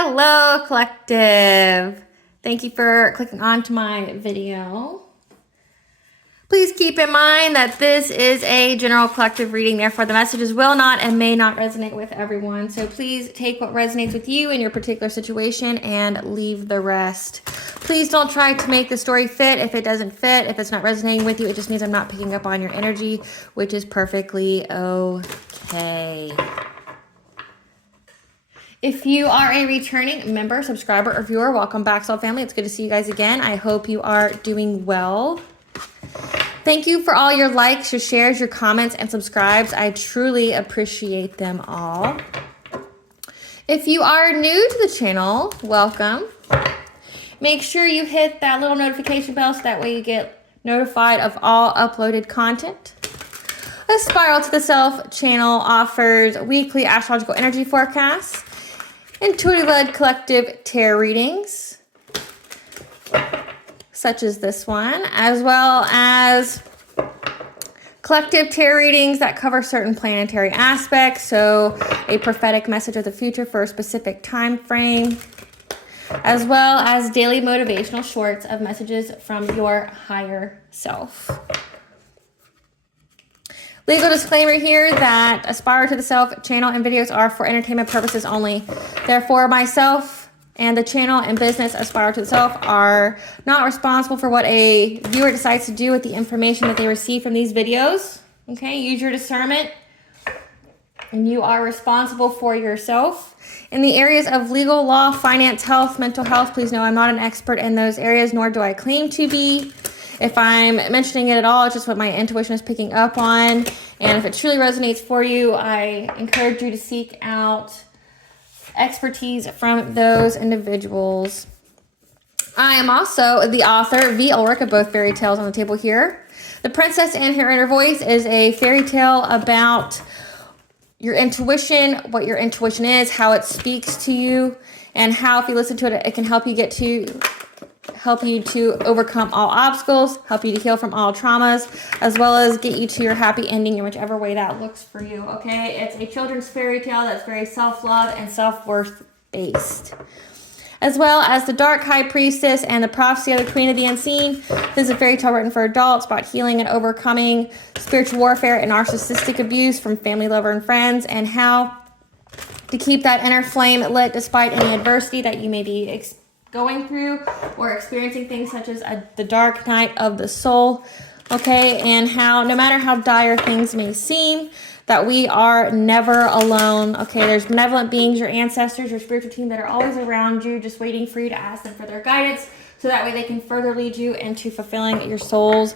Hello, collective. Thank you for clicking on to my video. Please keep in mind that this is a general collective reading, therefore the messages will not and may not resonate with everyone. So please take what resonates with you in your particular situation and leave the rest. Please don't try to make the story fit if it doesn't fit. If it's not resonating with you, it just means I'm not picking up on your energy, which is perfectly okay. If you are a returning member, subscriber, or viewer, welcome back, Soul Family. It's good to see you guys again. I hope you are doing well. Thank you for all your likes, your shares, your comments, and subscribes. I truly appreciate them all. If you are new to the channel, welcome. Make sure you hit that little notification bell so that way you get notified of all uploaded content. The Spiral to the Self channel offers weekly astrological energy forecasts, intuitive-led collective tarot readings, such as this one, as well as collective tarot readings that cover certain planetary aspects, so a prophetic message of the future for a specific time frame, as well as daily motivational shorts of messages from your higher self. Legal disclaimer here that Aspire to the Self channel and videos are for entertainment purposes only. Therefore, myself and the channel and business Aspire to the Self are not responsible for what a viewer decides to do with the information that they receive from these videos. Okay, use your discernment, and you are responsible for yourself. In the areas of legal, law, finance, health, mental health, please know I'm not an expert in those areas, nor do I claim to be. If I'm mentioning it at all, it's just what my intuition is picking up on. And if it truly resonates for you, I encourage you to seek out expertise from those individuals. I am also the author, V. Ulrich, of both fairy tales on the table here. The Princess and Her Inner Voice is a fairy tale about your intuition, what your intuition is, how it speaks to you, and how if you listen to it, it can help you to overcome all obstacles, help you to heal from all traumas, as well as get you to your happy ending in whichever way that looks for you, okay? It's a children's fairy tale that's very self-love and self-worth based. As well as The Dark High Priestess and The Prophecy of the Queen of the Unseen. This is a fairy tale written for adults about healing and overcoming spiritual warfare and narcissistic abuse from family, lover, and friends, and how to keep that inner flame lit despite any adversity that you may be going through or experiencing, things such as the dark night of the soul, okay? And how no matter how dire things may seem, that we are never alone, okay? There's benevolent beings, your ancestors, your spiritual team that are always around you, just waiting for you to ask them for their guidance, so that way they can further lead you into fulfilling your soul's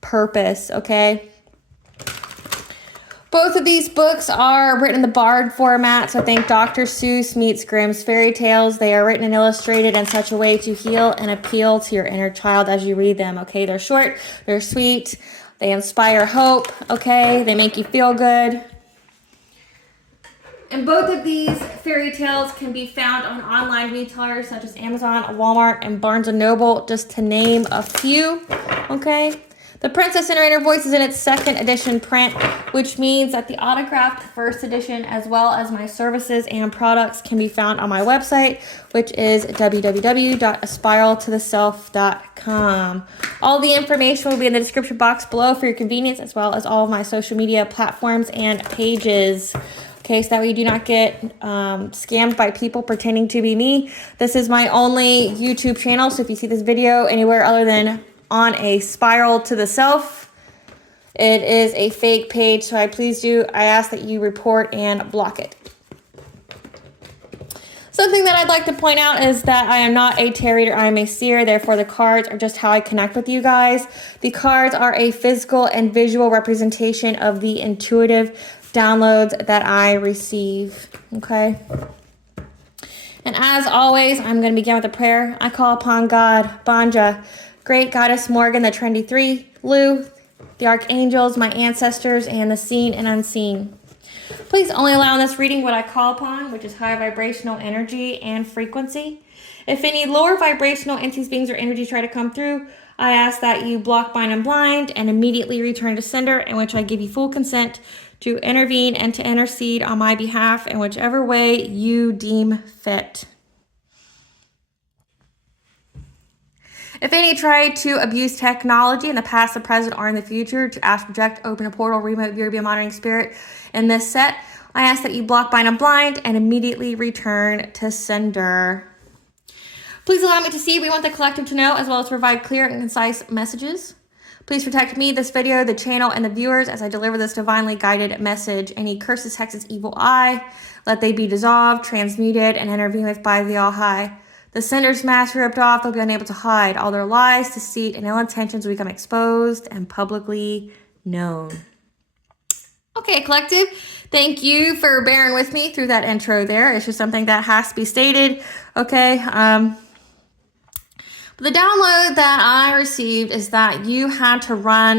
purpose, okay? Both of these books are written in the Bard format, so think Dr. Seuss meets Grimm's fairy tales. They are written and illustrated in such a way to heal and appeal to your inner child as you read them, okay? They're short, they're sweet, they inspire hope, okay? They make you feel good. And both of these fairy tales can be found on online retailers such as Amazon, Walmart, and Barnes & Noble, just to name a few, okay? The Princess and Her Inner Voice is in its second edition print, which means that the autographed first edition, as well as my services and products, can be found on my website, which is www.aspiraltotheself.com. All the information will be in the description box below for your convenience, as well as all of my social media platforms and pages. Okay, so that way you do not get scammed by people pretending to be me. This is my only YouTube channel, so if you see this video anywhere other than on a Spiral to the Self, it is a fake page, so I ask that you report and block it. Something that I'd like to point out is that I am not a tarot reader, I am a seer, therefore the cards are just how I connect with you guys. The cards are a physical and visual representation of the intuitive downloads that I receive, okay? And as always, I'm going to begin with a prayer. I call upon God, Banja, Great Goddess Morgan, the Trendy Three, Lou, the Archangels, my ancestors, and the seen and unseen. Please only allow in this reading what I call upon, which is high vibrational energy and frequency. If any lower vibrational entities, beings, or energy try to come through, I ask that you block, bind, and blind, and immediately return to sender, in which I give you full consent to intervene and to intercede on my behalf in whichever way you deem fit. If any try to abuse technology in the past, the present, or in the future to ask, project, open a portal, remote viewer, be a monitoring spirit in this set, I ask that you block, bind, and blind and immediately return to sender. Please allow me to see what we want the collective to know, as well as provide clear and concise messages. Please protect me, this video, the channel, and the viewers as I deliver this divinely guided message. Any curses, hexes, evil eye, let they be dissolved, transmuted, and intervened with by the All-High. The sender's mask ripped off, they'll be unable to hide. All their lies, deceit, and ill intentions will become exposed and publicly known. Okay, collective, thank you for bearing with me through that intro there. It's just something that has to be stated, okay? The download that I received is that you had to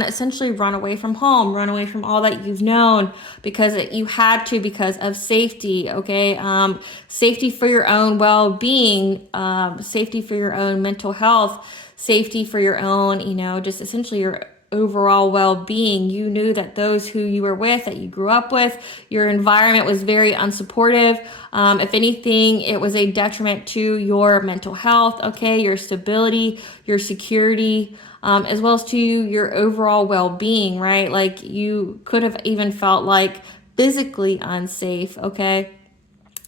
essentially run away from home, run away from all that you've known because you had to, because of safety, okay? Safety for your own well-being, safety for your own mental health, safety for your own, just essentially your overall well-being. You knew that those who you were with, that you grew up with, your environment was very unsupportive. If anything, it was a detriment to your mental health, okay, your stability, your security, as well as to your overall well-being, right? Like you could have even felt like physically unsafe, okay?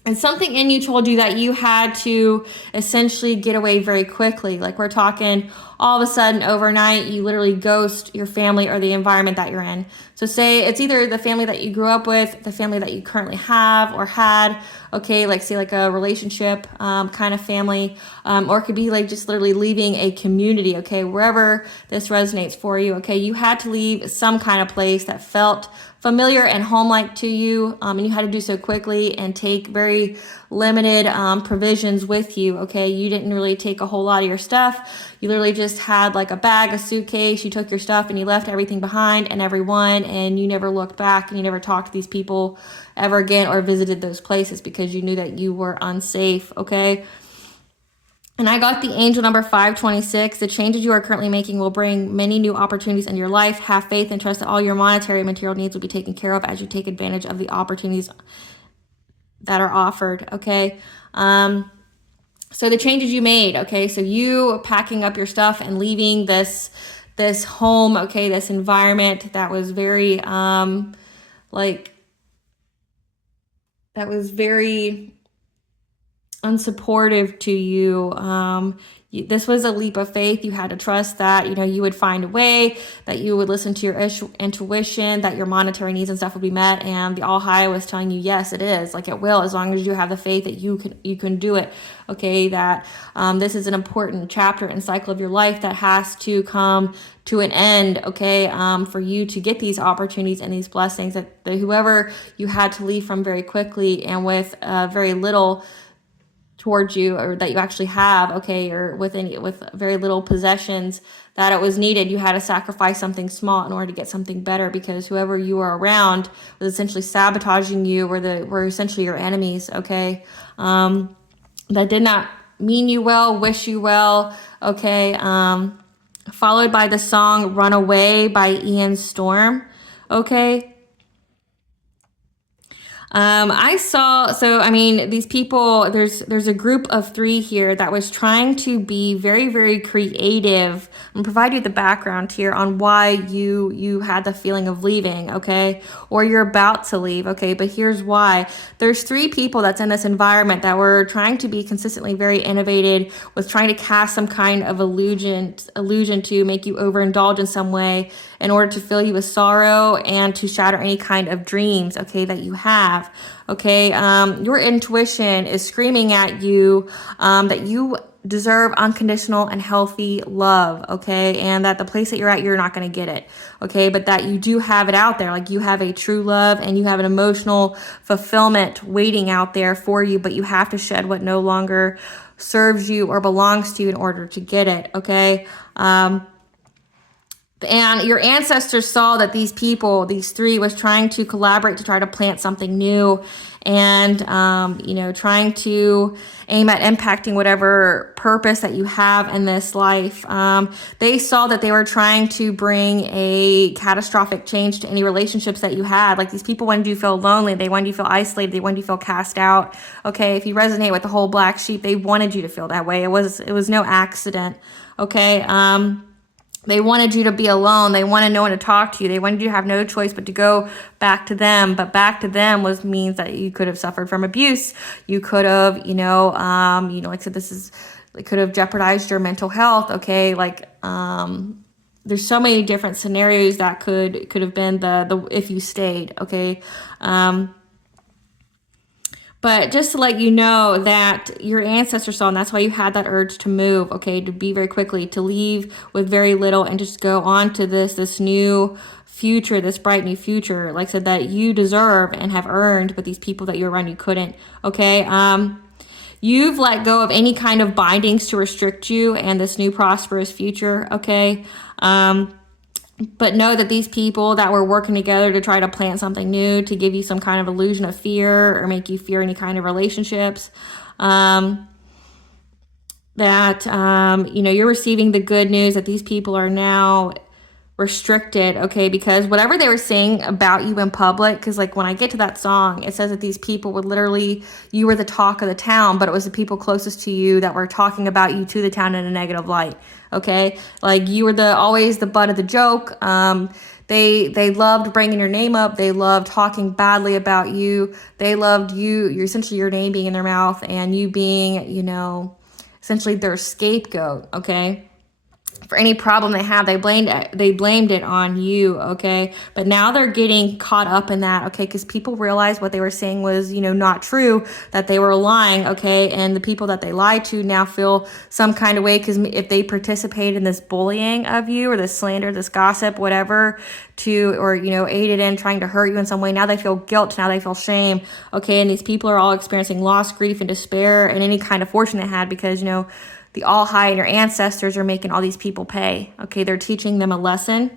And something in you told you that you had to essentially get away very quickly. Like we're talking all of a sudden overnight, you literally ghost your family or the environment that you're in. So say it's either the family that you grew up with, the family that you currently have or had, okay, like say like a relationship kind of family, or it could be like just literally leaving a community, okay, wherever this resonates for you, okay, you had to leave some kind of place that felt familiar and home-like to you, and you had to do so quickly and take very limited provisions with you, okay? You didn't really take a whole lot of your stuff. You literally just had like a bag, a suitcase, you took your stuff and you left everything behind and everyone, and you never looked back and you never talked to these people ever again or visited those places because you knew that you were unsafe, okay? And I got the angel number 526. The changes you are currently making will bring many new opportunities in your life. Have faith and trust that all your monetary and material needs will be taken care of as you take advantage of the opportunities that are offered, okay? So the changes you made, okay? So you packing up your stuff and leaving this home, okay, this environment that was very, unsupportive to you. This was a leap of faith. You had to trust that, you would find a way, that you would listen to your intuition, that your monetary needs and stuff would be met. And the All-High was telling you, yes, it is. Like it will, as long as you have the faith that you can do it. Okay, that this is an important chapter and cycle of your life that has to come to an end, okay, for you to get these opportunities and these blessings that whoever you had to leave from very quickly and with very little towards you, or that you actually have, okay, or with very little possessions, that it was needed. You had to sacrifice something small in order to get something better, because whoever you were around was essentially sabotaging you, were essentially your enemies, okay, that did not mean you well, wish you well, okay, followed by the song Run Away by Ian Storm, okay. These people, there's a group of 3 here that was trying to be very, very creative and provide you the background here on why you had the feeling of leaving, okay, or you're about to leave, okay, but here's why. There's 3 people that's in this environment that were trying to be consistently very innovative, with trying to cast some kind of illusion to make you overindulge in some way in order to fill you with sorrow and to shatter any kind of dreams, okay, that you have, okay. Your intuition is screaming at you that you deserve unconditional and healthy love, okay, and that the place that you're at, you're not going to get it, okay, but that you do have it out there. Like you have a true love and you have an emotional fulfillment waiting out there for you, but you have to shed what no longer serves you or belongs to you in order to get it, okay. And your ancestors saw that these people, these three, was trying to collaborate to try to plant something new, and you know, trying to aim at impacting whatever purpose that you have in this life. They saw that they were trying to bring a catastrophic change to any relationships that you had. Like, these people wanted you to feel lonely, they wanted you to feel isolated, they wanted you to feel cast out. Okay, if you resonate with the whole black sheep, they wanted you to feel that way. It was no accident. Okay. They wanted you to be alone. They wanted no one to talk to you. They wanted you to have no choice but to go back to them. But back to them means that you could have suffered from abuse. You could have, like I said, it could have jeopardized your mental health. Okay, like there's so many different scenarios that could have been the if you stayed. Okay. But just to let you know that your ancestors saw, and that's why you had that urge to move, okay, to be very quickly, to leave with very little and just go on to this new future, this bright new future, like I said, that you deserve and have earned, but these people that you're around, you couldn't, okay? You've let go of any kind of bindings to restrict you and this new prosperous future, okay? But know that these people that were working together to try to plant something new, to give you some kind of illusion of fear or make you fear any kind of relationships, you're receiving the good news that these people are now restricted, okay, because whatever they were saying about you in public, because like when I get to that song, it says that these people would literally, you were the talk of the town, but it was the people closest to you that were talking about you to the town in a negative light, okay, like you were always the butt of the joke. They loved bringing your name up. They loved talking badly about you. They loved you're essentially your name being in their mouth and you being, essentially their scapegoat, okay? For any problem they have, they blamed it on you, okay? But now they're getting caught up in that, okay? Because people realized what they were saying was, not true, that they were lying, okay? And the people that they lied to now feel some kind of way because if they participate in this bullying of you or this slander, this gossip, whatever, aided in trying to hurt you in some way, now they feel guilt, now they feel shame, okay? And these people are all experiencing loss, grief, and despair and any kind of fortune they had because, the all high and your ancestors are making all these people pay. Okay, they're teaching them a lesson.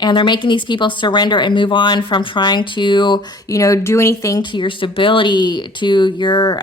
And they're making these people surrender and move on from trying to, do anything to your stability, to your,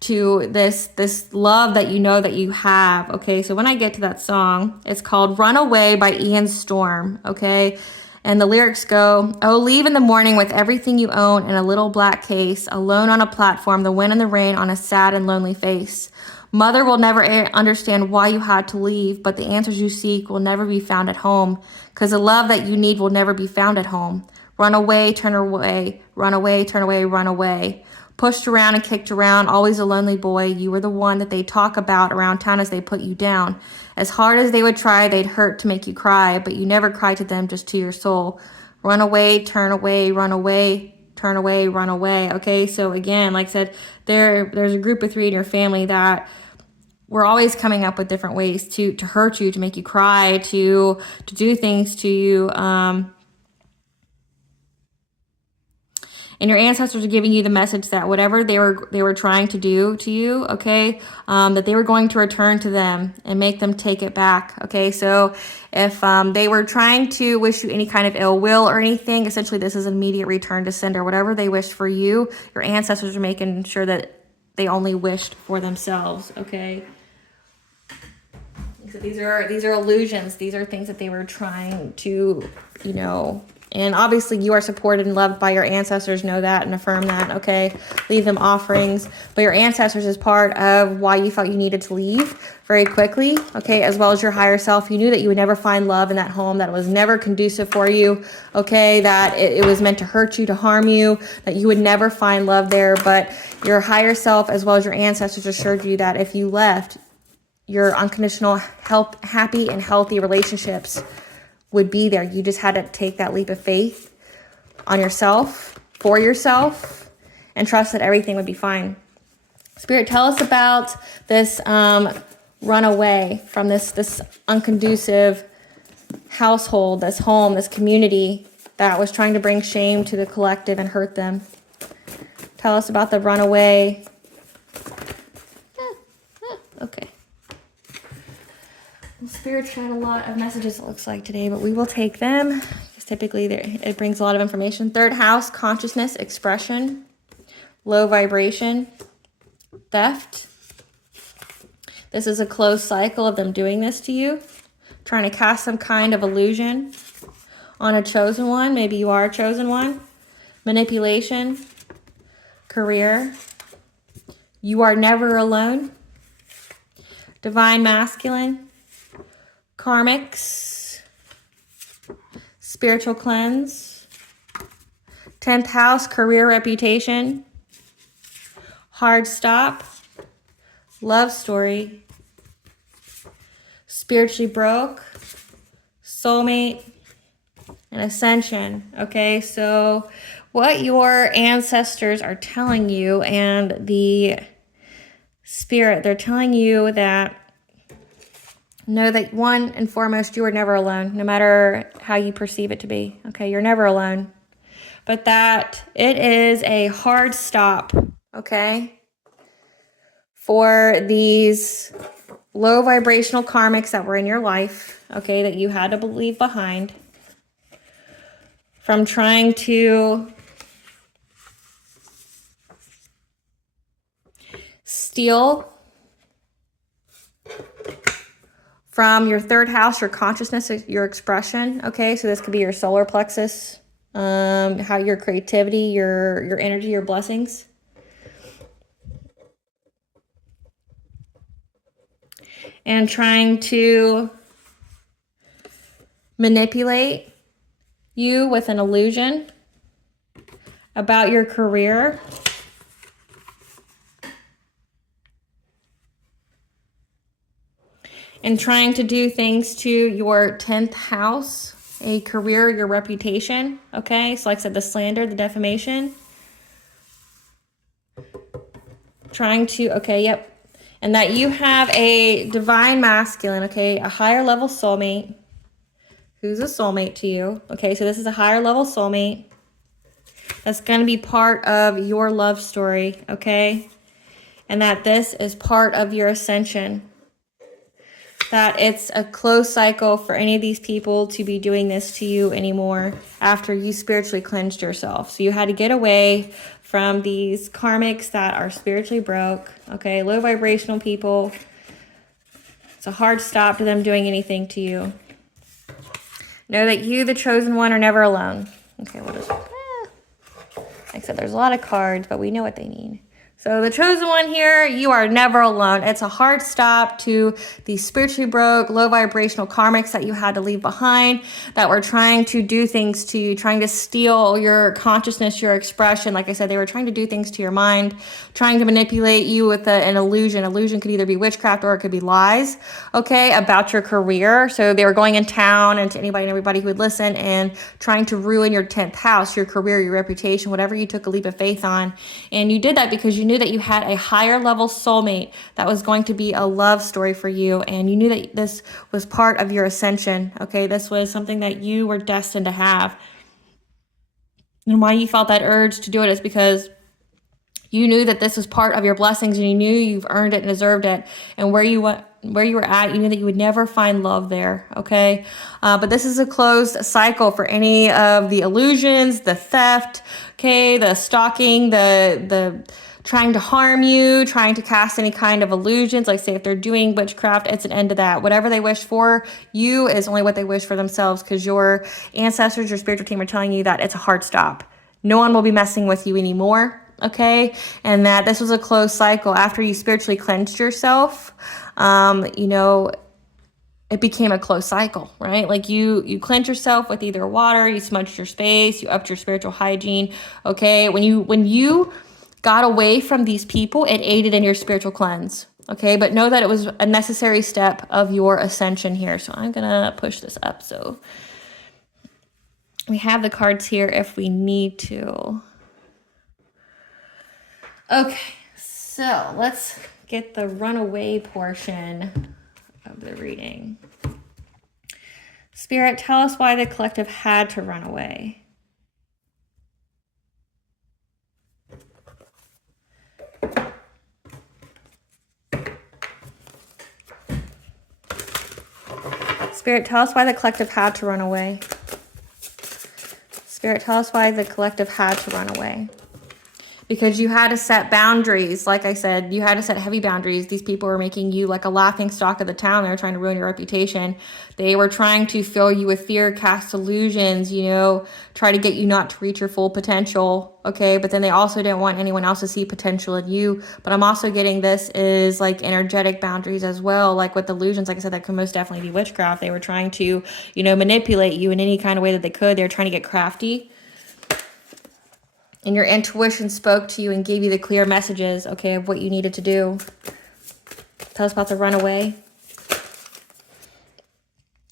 to this love that that you have. Okay, so when I get to that song, it's called Run Away by Ian Storm. Okay. And the lyrics go, oh, leave in the morning with everything you own in a little black case, alone on a platform, the wind and the rain on a sad and lonely face. Mother will never understand why you had to leave, but the answers you seek will never be found at home, because the love that you need will never be found at home. Run away, turn away, run away, turn away, run away. Pushed around and kicked around, always a lonely boy. You were the one that they talk about around town as they put you down. As hard as they would try, they'd hurt to make you cry, but you never cried to them, just to your soul. Run away, turn away, run away, turn away, run away. Okay, so again, like I said, there's a group of three in your family that were always coming up with different ways to hurt you, to make you cry, to do things to you. And your ancestors are giving you the message that whatever they were trying to do to you, okay, that they were going to return to them and make them take it back, okay? So if they were trying to wish you any kind of ill will or anything, essentially this is an immediate return to sender. Whatever they wished for you, your ancestors are making sure that they only wished for themselves, okay? So these are illusions. These are things that they were trying to, and obviously you are supported and loved by your ancestors. Know that and affirm that, okay? Leave them offerings. But your ancestors is part of why you felt you needed to leave very quickly, okay? As well as your higher self. You knew that you would never find love in that home, that it was never conducive for you, okay? That it was meant to hurt you, to harm you, that you would never find love there. But your higher self, as well as your ancestors, assured you that if you left, your unconditional, happy and healthy relationships would be there. You just had to take that leap of faith on yourself, for yourself, and trust that everything would be fine. Spirit, tell us about this run away from this unconducive household, this home, this community that was trying to bring shame to the collective and hurt them. Tell us about the runaway. Okay. Spirit's got a lot of messages, it looks like, today, but we will take them. Because typically it brings a lot of information. Third house, consciousness, expression, low vibration, theft. This is a closed cycle of them doing this to you, trying to cast some kind of illusion on a chosen one. Maybe you are a chosen one. Manipulation, career. You are never alone. Divine masculine, karmics, spiritual cleanse, 10th house, career, reputation, hard stop, love story, spiritually broke, soulmate, and ascension. Okay, so what your ancestors are telling you and the spirit, they're telling you that know that one and foremost, you are never alone, no matter how you perceive it to be. Okay, you're never alone. But that it is a hard stop, okay, for these low vibrational karmics that were in your life, okay, that you had to leave behind, from trying to steal from your third house, your consciousness, your expression. Okay, so this could be your solar plexus, how your creativity, your energy, your blessings. And trying to manipulate you with an illusion about your career. And trying to do things to your 10th house, a career, your reputation. Okay, so like I said, the slander, the defamation. Trying to, okay, yep. And that you have a divine masculine, okay, a higher level soulmate. Who's a soulmate to you? Okay, so this is a higher level soulmate. That's going to be part of your love story, okay? And that this is part of your ascension. That it's a closed cycle for any of these people to be doing this to you anymore after you spiritually cleansed yourself. So you had to get away from these karmics that are spiritually broke, okay, low vibrational people. It's a hard stop to them doing anything to you. Know that you, the chosen one, are never alone. Okay, we'll just, like I said, there's a lot of cards, but we know what they mean. So the chosen one here, you are never alone. It's a hard stop to the spiritually broke, low vibrational karmics that you had to leave behind, that were trying to do things to you, trying to steal your consciousness, your expression. Like I said, they were trying to do things to your mind, trying to manipulate you with an illusion. Illusion could either be witchcraft or it could be lies, okay, about your career. So they were going in town and to anybody and everybody who would listen and trying to ruin your 10th house, your career, your reputation, whatever you took a leap of faith on. And you did that because you knew that you had a higher level soulmate that was going to be a love story for you, and you knew that this was part of your ascension. Okay, this was something that you were destined to have. And why you felt that urge to do it is because you knew that this was part of your blessings, and you knew you've earned it and deserved it. And where you were at, you knew that you would never find love there, okay? But this is a closed cycle for any of the illusions, the theft, okay, the stalking, the trying to harm you, trying to cast any kind of illusions. Like say if they're doing witchcraft, it's an end to that. Whatever they wish for you is only what they wish for themselves, because your ancestors, your spiritual team are telling you that it's a hard stop. No one will be messing with you anymore, okay? And that this was a closed cycle. After you spiritually cleansed yourself, you know, it became a closed cycle, right? Like you cleanse yourself with either water, you smudged your space, you upped your spiritual hygiene, okay? When you got away from these people, it aided in your spiritual cleanse, okay? But know that it was a necessary step of your ascension here. So I'm gonna push this up so we have the cards here if we need to. Okay, so let's get the runaway portion of the reading. Spirit, tell us why the collective had to run away. Spirit, tell us why the collective had to run away. Spirit, tell us why the collective had to run away. Because you had to set boundaries. Like I said, you had to set heavy boundaries. These people were making you like a laughing stock of the town. They were trying to ruin your reputation. They were trying to fill you with fear, cast illusions, you know, try to get you not to reach your full potential, okay? But then they also didn't want anyone else to see potential in you. But I'm also getting this is like energetic boundaries as well. Like with illusions, like I said, that could most definitely be witchcraft. They were trying to, you know, manipulate you in any kind of way that they could. They were trying to get crafty. And your intuition spoke to you and gave you the clear messages, okay, of what you needed to do. Tell us about the runaway.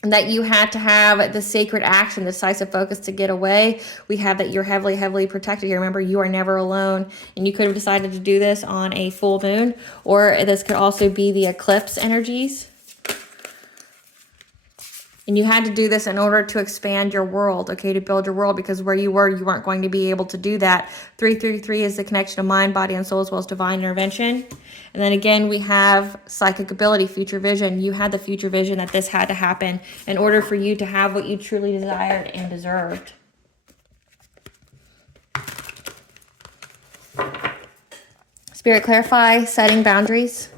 And that you had to have the sacred action, decisive focus to get away. We have that you're heavily, heavily protected here. Remember, you are never alone. And you could have decided to do this on a full moon. Or this could also be the eclipse energies. And you had to do this in order to expand your world, okay, to build your world, because where you were, you weren't going to be able to do that. 333 is the connection of mind, body, and soul, as well as divine intervention. And then again, we have psychic ability, future vision. You had the future vision that this had to happen in order for you to have what you truly desired and deserved. Spirit, clarify setting boundaries.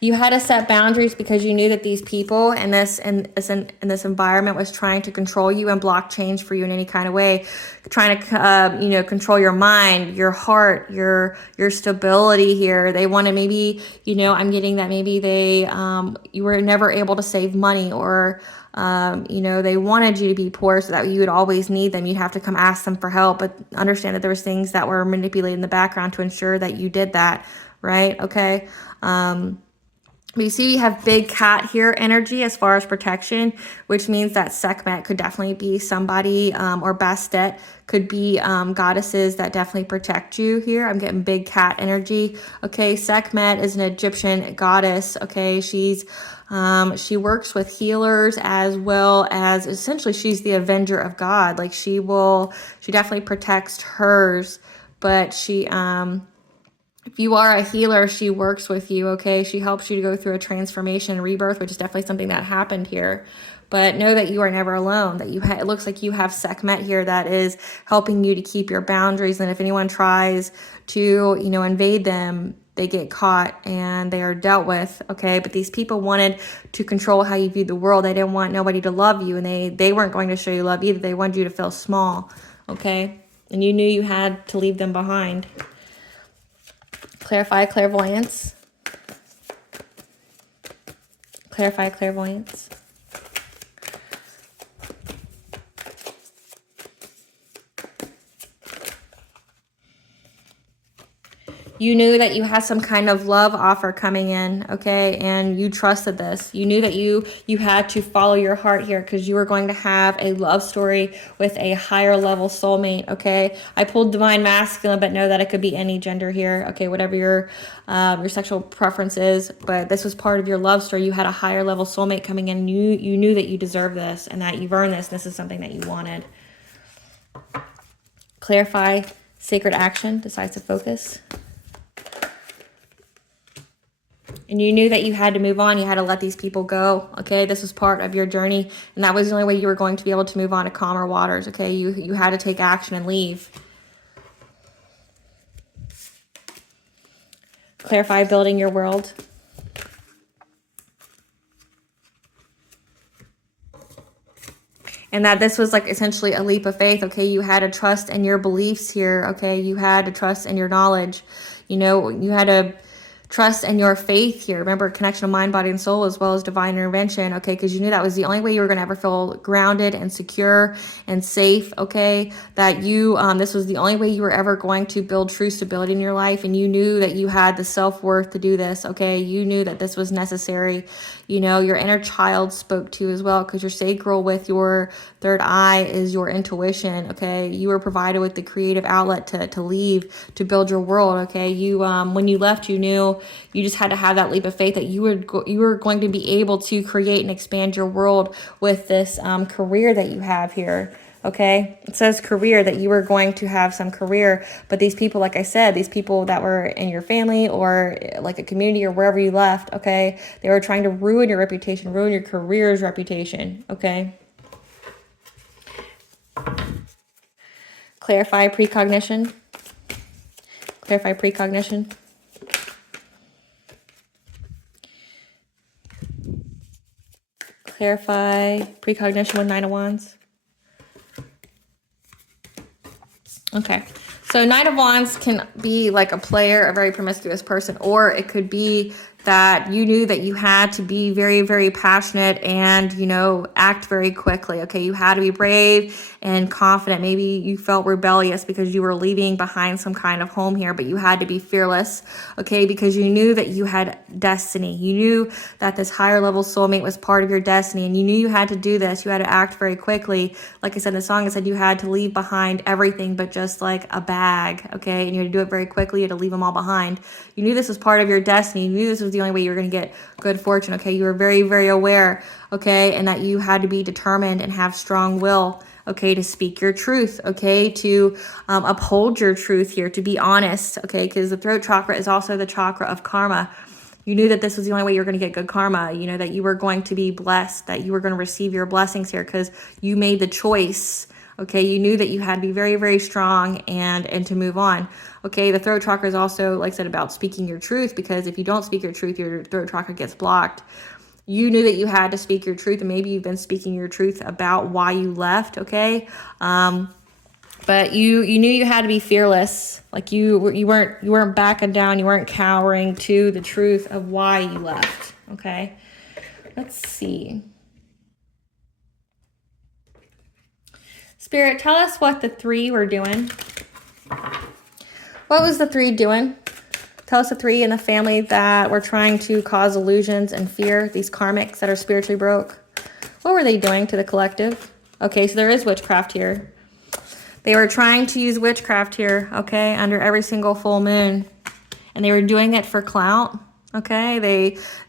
You had to set boundaries because you knew that these people and this environment was trying to control you and block change for you in any kind of way, trying to you know, control your mind, your heart, your stability here. They wanted, maybe, you know, I'm getting that maybe they you were never able to save money, or you know, they wanted you to be poor so that you would always need them. You'd have to come ask them for help, but understand that there was things that were manipulated in the background to ensure that you did that, right? Okay. But you see, you have big cat here energy as far as protection, which means that Sekhmet could definitely be somebody, or Bastet could be goddesses that definitely protect you here. I'm getting big cat energy. Okay, Sekhmet is an Egyptian goddess. Okay, she's she works with healers as well as, essentially, she's the avenger of God. Like she definitely protects hers, but she if you are a healer, she works with you, okay? She helps you to go through a transformation and rebirth, which is definitely something that happened here. But know that you are never alone, that it looks like you have Sekhmet here that is helping you to keep your boundaries. And if anyone tries to, you know, invade them, they get caught and they are dealt with, okay? But these people wanted to control how you viewed the world. They didn't want nobody to love you, and they weren't going to show you love either. They wanted you to feel small, okay? And you knew you had to leave them behind. Clarify clairvoyance. Clarify clairvoyance. You knew that you had some kind of love offer coming in, okay? And you trusted this. You knew that you had to follow your heart here because you were going to have a love story with a higher level soulmate, okay? I pulled divine masculine, but know that it could be any gender here, okay? Whatever your sexual preference is, but this was part of your love story. You had a higher level soulmate coming in. You knew that you deserved this and that you've earned this. And this is something that you wanted. Clarify sacred action, decisive focus. And you knew that you had to move on. You had to let these people go, okay? This was part of your journey, and that was the only way you were going to be able to move on to calmer waters, okay? You had to take action and leave. Clarify building your world. And that this was like essentially a leap of faith, okay? You had to trust in your beliefs here, okay? You had to trust in your knowledge. You know, you had to trust in your faith here. Remember, connection of mind, body, and soul, as well as divine intervention, okay? Because you knew that was the only way you were going to ever feel grounded and secure and safe, okay? That this was the only way you were ever going to build true stability in your life. And you knew that you had the self-worth to do this, okay? You knew that this was necessary. You know, your inner child spoke to you as well, because your sacral with your third eye is your intuition, okay? You were provided with the creative outlet to leave, to build your world, okay? You, when you left, you knew you just had to have that leap of faith that you were going to be able to create and expand your world with this career that you have here, Okay, it says career, that you were going to have some career, but these people, like I said, these people that were in your family or like a community or wherever you left, okay, they were trying to ruin your reputation, ruin your career's reputation, okay. Clarify precognition. Clarify precognition. Clarify precognition with Nine of Wands. Okay, so Knight of Wands can be like a player, a very promiscuous person, or it could be that you knew that you had to be very, very passionate and, you know, act very quickly. Okay, you had to be brave and confident. Maybe you felt rebellious because you were leaving behind some kind of home here, but you had to be fearless, okay, because you knew that you had destiny. You knew that this higher level soulmate was part of your destiny, and you knew you had to do this. You had to act very quickly. Like I said in the song, it said you had to leave behind everything but just like a bag, okay, and you had to do it very quickly. You had to leave them all behind. You knew this was part of your destiny. You knew this was the only way you were going to get good fortune, okay? You were very, very aware, okay, and that you had to be determined and have strong will, okay, to speak your truth, okay, to uphold your truth here, to be honest, okay, because the throat chakra is also the chakra of karma. You knew that this was the only way you were going to get good karma, you know, that you were going to be blessed, that you were going to receive your blessings here because you made the choice. Okay, you knew that you had to be very, very strong and to move on. Okay, the throat chakra is also, like I said, about speaking your truth, because if you don't speak your truth, your throat chakra gets blocked. You knew that you had to speak your truth, and maybe you've been speaking your truth about why you left, okay? But you knew you had to be fearless. Like you weren't backing down, you weren't cowering to the truth of why you left, okay? Let's see. Spirit, tell us what the three were doing. What was the three doing? Tell us the three in the family that were trying to cause illusions and fear, these karmics that are spiritually broke. What were they doing to the collective? Okay, so there is witchcraft here. They were trying to use witchcraft here, okay, under every single full moon. And they were doing it for clout, okay?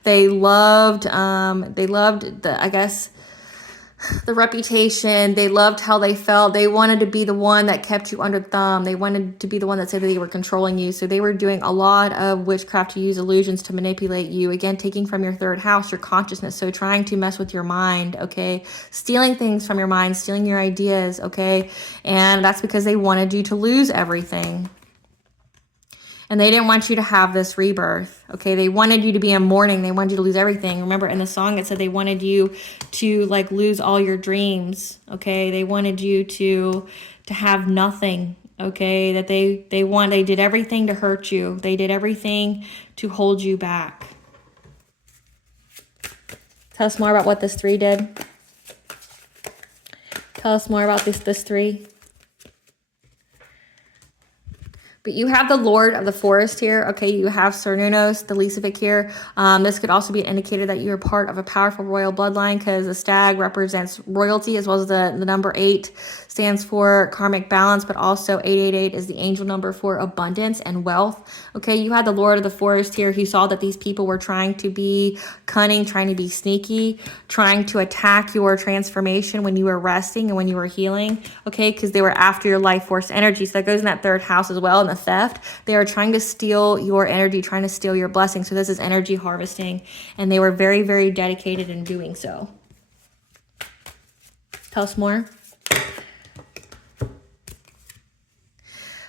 They loved the, I guess, the reputation. They loved how they felt. They wanted to be the one that kept you under thumb. They wanted to be the one that said that they were controlling you. So they were doing a lot of witchcraft to use illusions to manipulate you. Again, taking from your third house, your consciousness. So trying to mess with your mind, okay? Stealing things from your mind, stealing your ideas, okay? And that's because they wanted you to lose everything. And they didn't want you to have this rebirth, okay? They wanted you to be in mourning. They wanted you to lose everything. Remember in the song it said they wanted you to like lose all your dreams, okay? They wanted you to have nothing, okay? That they did everything to hurt you. They did everything to hold you back. Tell us more about what this three did. Tell us more about this three. But you have the Lord of the Forest here, okay? You have Cernunnos, the Lisevic here. This could also be an indicator that you're part of a powerful royal bloodline, because the stag represents royalty, as well as the number 8 stands for karmic balance, but also 888 is the angel number for abundance and wealth, okay? You had the Lord of the Forest here. He saw that these people were trying to be cunning, trying to be sneaky, trying to attack your transformation when you were resting and when you were healing, okay? Because they were after your life force energy. So that goes in that third house as well. And the theft, they are trying to steal your energy, trying to steal your blessing. So this is energy harvesting, and they were very, very dedicated in doing so. Tell us more.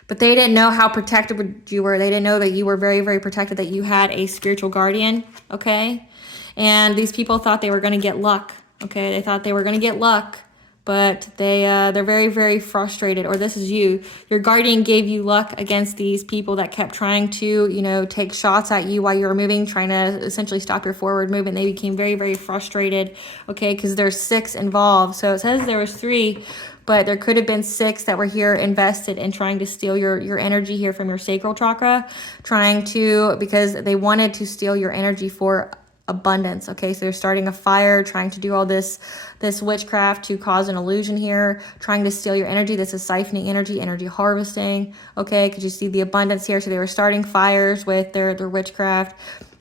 But they didn't know how protected you were. They didn't know that you were very, very protected, that you had a spiritual guardian, okay? And these people thought they were going to get luck, okay? They thought they were going to get luck, but they're very, very frustrated. Or this is you. Your guardian gave you luck against these people that kept trying to, you know, take shots at you while you were moving, trying to essentially stop your forward movement. They became very, very frustrated, okay, because there's 6 involved. So it says there was 3, but there could have been 6 that were here invested in trying to steal your energy here from your sacral chakra, because they wanted to steal your energy for abundance, okay? So they're starting a fire, trying to do all this witchcraft to cause an illusion here, trying to steal your energy. This is siphoning energy harvesting, okay? Because you see the abundance here. So they were starting fires with their witchcraft.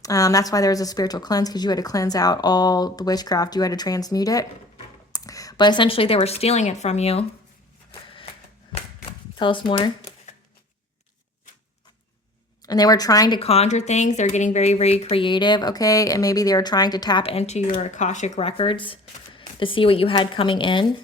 That's why there was a spiritual cleanse, because you had to cleanse out all the witchcraft. You had to transmute it. But essentially they were stealing it from you, Tell us more. And they were trying to conjure things. They're getting very, very creative, okay? And maybe they were trying to tap into your Akashic records to see what you had coming in,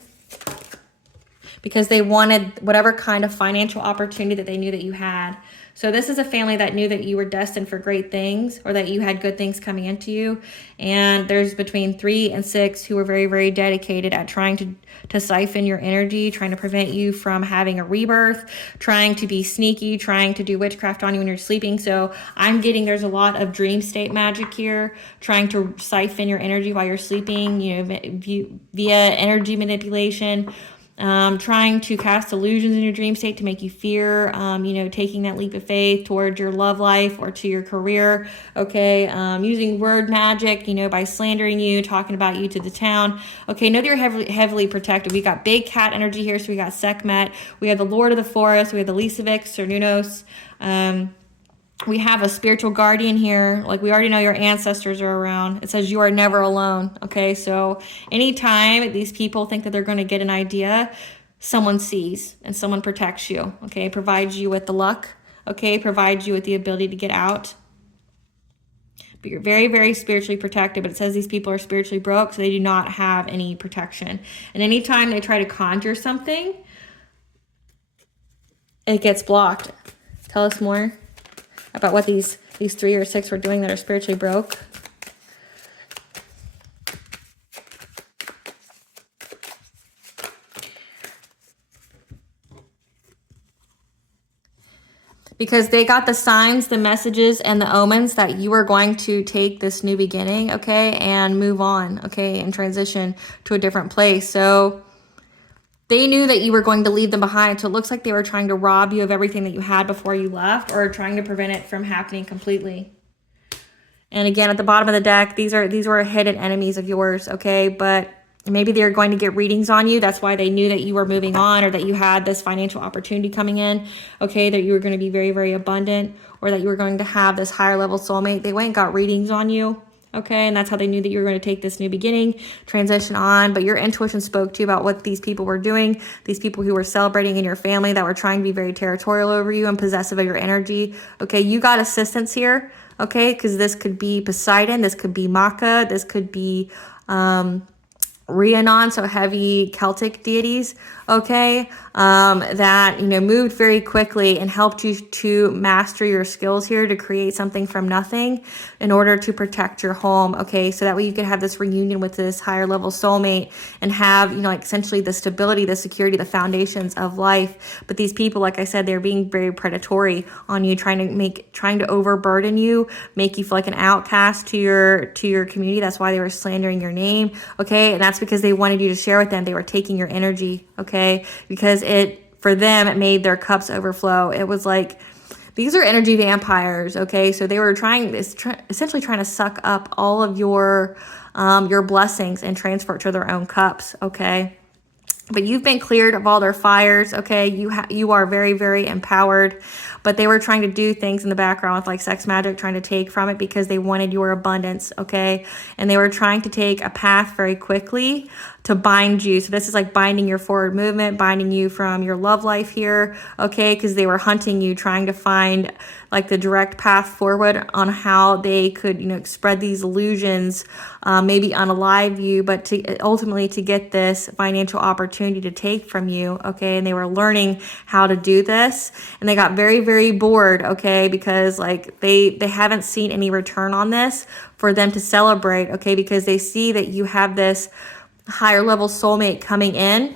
because they wanted whatever kind of financial opportunity that they knew that you had. So this is a family that knew that you were destined for great things, or that you had good things coming into you. And there's between 3 and 6 who were very, very dedicated at trying to siphon your energy, trying to prevent you from having a rebirth, trying to be sneaky, trying to do witchcraft on you when you're sleeping. So I'm getting there's a lot of dream state magic here, trying to siphon your energy while you're sleeping, you know, via energy manipulation. Trying to cast illusions in your dream state to make you fear, you know, taking that leap of faith towards your love life or to your career, okay, using word magic, you know, by slandering you, talking about you to the town, okay, know that you're heavily protected. We got big cat energy here, so we got Sekhmet, we have the Lord of the Forest, we have the Lisavix or Nunos, we have a spiritual guardian here. Like, we already know your ancestors are around. It says you are never alone. Okay, so anytime these people think that they're going to get an idea, someone sees and someone protects you. Okay, provides you with the luck. Okay, provides you with the ability to get out. But you're very, very spiritually protected. But it says these people are spiritually broke, so they do not have any protection. And anytime they try to conjure something, it gets blocked. Tell us more about what these 3 or 6 were doing that are spiritually broke. Because they got the signs, the messages, and the omens that you were going to take this new beginning, okay, and move on, okay, and transition to a different place. So they knew that you were going to leave them behind. So it looks like they were trying to rob you of everything that you had before you left, or trying to prevent it from happening completely. And again, at the bottom of the deck, these were hidden enemies of yours, okay? But maybe they're going to get readings on you. That's why they knew that you were moving on, or that you had this financial opportunity coming in, okay? That you were going to be very, very abundant, or that you were going to have this higher level soulmate. They went and got readings on you. Okay, and that's how they knew that you were going to take this new beginning, transition on. But your intuition spoke to you about what these people were doing, these people who were celebrating in your family, that were trying to be very territorial over you and possessive of your energy. Okay, you got assistance here, okay, because this could be Poseidon, this could be Maka, this could be Rhiannon, so heavy Celtic deities, okay, that, you know, moved very quickly and helped you to master your skills here to create something from nothing in order to protect your home, okay, so that way you could have this reunion with this higher level soulmate and have, you know, like essentially the stability, the security, the foundations of life. But these people, like I said, they're being very predatory on you, trying to overburden you, make you feel like an outcast to your community. That's why they were slandering your name, okay, and that's because they wanted you to share with them. They were taking your energy, okay, because for them, it made their cups overflow. It was like, these are energy vampires, okay, so they were essentially trying to suck up all of your blessings and transfer it to their own cups, okay. But you've been cleared of all their fires, okay? You are very, very empowered. But they were trying to do things in the background with like sex magic, trying to take from it because they wanted your abundance, okay? And they were trying to take a path very quickly to bind you. So this is like binding your forward movement, binding you from your love life here, okay? Because they were hunting you, trying to find like the direct path forward on how they could, you know, spread these illusions, maybe unalive you, but to ultimately to get this financial opportunity to take from you, okay? And they were learning how to do this, and they got very, very bored, okay? Because like they haven't seen any return on this for them to celebrate, okay? Because they see that you have this higher level soulmate coming in,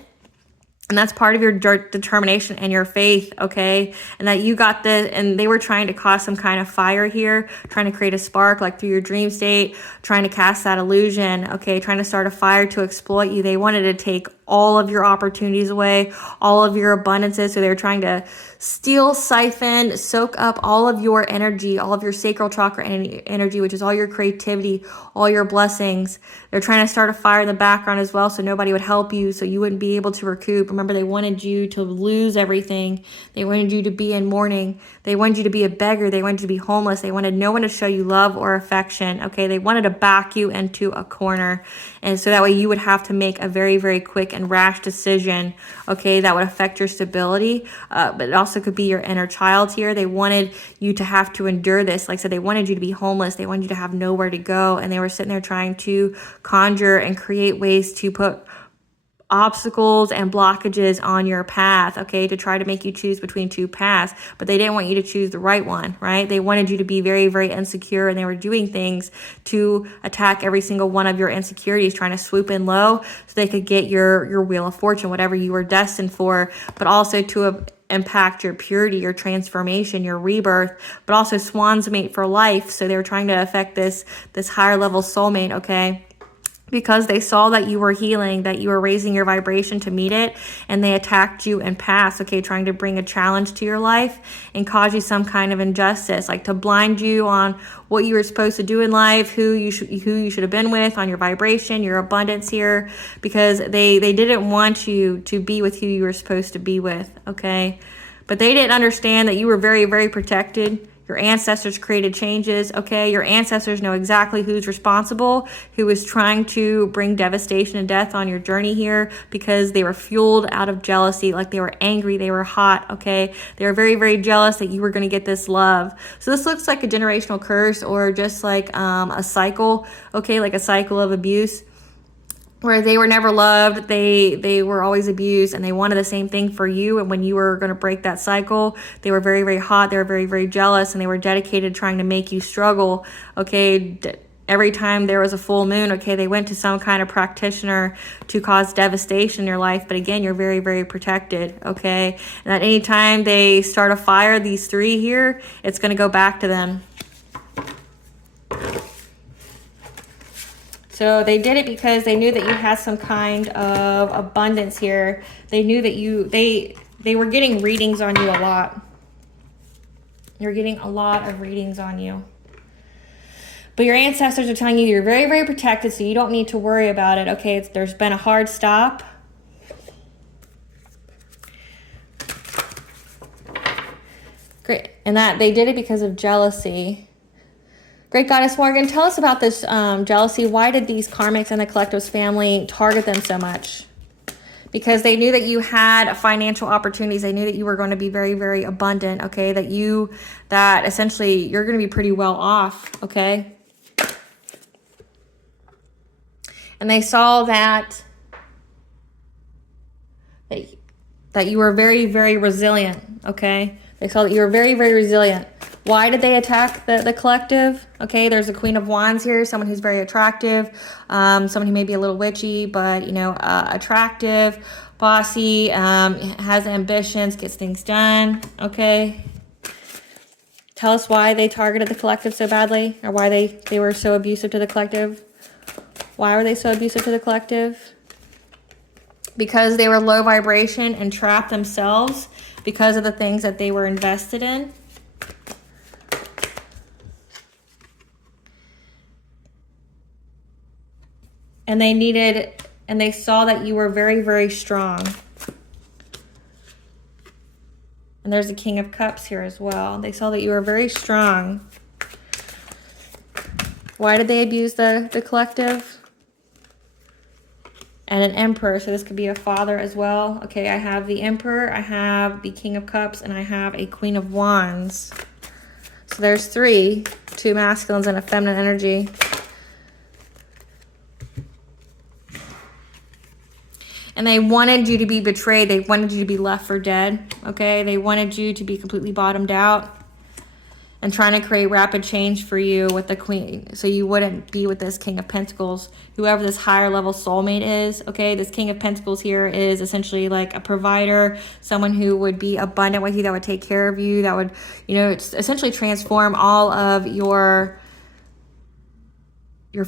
and that's part of your determination and your faith, okay? And that you got this, and they were trying to cause some kind of fire here, trying to create a spark like through your dream state, trying to cast that illusion, okay? Trying to start a fire to exploit you. They wanted to take all of your opportunities away, all of your abundances. So they were trying to steal, siphon, soak up all of your energy, all of your sacral chakra energy, which is all your creativity, all your blessings. They're trying to start a fire in the background as well, so nobody would help you, so you wouldn't be able to recoup. Remember, they wanted you to lose everything. They wanted you to be in mourning. They wanted you to be a beggar. They wanted you to be homeless. They wanted no one to show you love or affection, okay? They wanted to back you into a corner. And so that way you would have to make a very, very quick and rash decision, okay, that would affect your stability. But it also could be your inner child here. They wanted you to have to endure this. Like I said, they wanted you to be homeless. They wanted you to have nowhere to go. And they were sitting there trying to conjure and create ways to put obstacles and blockages on your path, okay, to try to make you choose between two paths. But they didn't want you to choose the right one, right? They wanted you to be very, very insecure, and they were doing things to attack every single one of your insecurities, trying to swoop in low so they could get your wheel of fortune, whatever you were destined for, but also to impact your purity, your transformation, your rebirth, but also swan's mate for life. So they were trying to affect this higher level soulmate, okay, because they saw that you were healing, that you were raising your vibration to meet it, and they attacked you in past, okay, trying to bring a challenge to your life and cause you some kind of injustice, like to blind you on what you were supposed to do in life, who you should have been with, on your vibration, your abundance here, because they didn't want you to be with who you were supposed to be with, okay? But they didn't understand that you were very, very protected. Your ancestors created changes, okay? Your ancestors know exactly who's responsible, who is trying to bring devastation and death on your journey here, because they were fueled out of jealousy, like they were angry, they were hot, okay? They were very, very jealous that you were going to get this love. So this looks like a generational curse, or just like a cycle, okay? Like a cycle of abuse, where they were never loved, they were always abused, and they wanted the same thing for you. And when you were going to break that cycle, they were very, very hot, they were very, very jealous, and they were dedicated trying to make you struggle, okay? Every time there was a full moon, okay, they went to some kind of practitioner to cause devastation in your life. But again, you're very, very protected, okay? And at any time they start a fire, these three here, it's going to go back to them. So they did it because they knew that you had some kind of abundance here. They knew that they were getting readings on you a lot. You're getting a lot of readings on you. But your ancestors are telling you you're very, very protected, so you don't need to worry about it. Okay, there's been a hard stop. Great. And that they did it because of jealousy. Great Goddess Morgan, tell us about this jealousy. Why did these karmics and the collective's family target them so much? Because they knew that you had financial opportunities. They knew that you were going to be very, very abundant, okay? That essentially you're going to be pretty well off, okay? And they saw that you were very, very resilient, okay? They saw that you were very, very resilient. Why did they attack the collective? Okay, there's a Queen of Wands here, someone who's very attractive, someone who may be a little witchy, but, you know, attractive, bossy, has ambitions, gets things done, okay? Tell us why they targeted the collective so badly, or why they were so abusive to the collective. Why were they so abusive to the collective? Because they were low vibration and trapped themselves because of the things that they were invested in. And they saw that you were very, very strong. And there's a King of Cups here as well. They saw that you were very strong. Why did they abuse the collective? And an Emperor, so this could be a father as well. Okay, I have the Emperor, I have the King of Cups, and I have a Queen of Wands. So there's three, two masculines and a feminine energy. And they wanted you to be betrayed. They wanted you to be left for dead, okay? They wanted you to be completely bottomed out and trying to create rapid change for you with the Queen, so you wouldn't be with this King of Pentacles, whoever this higher level soulmate is, okay? This King of Pentacles here is essentially like a provider, someone who would be abundant with you, that would take care of you, that would, you know, essentially transform all of your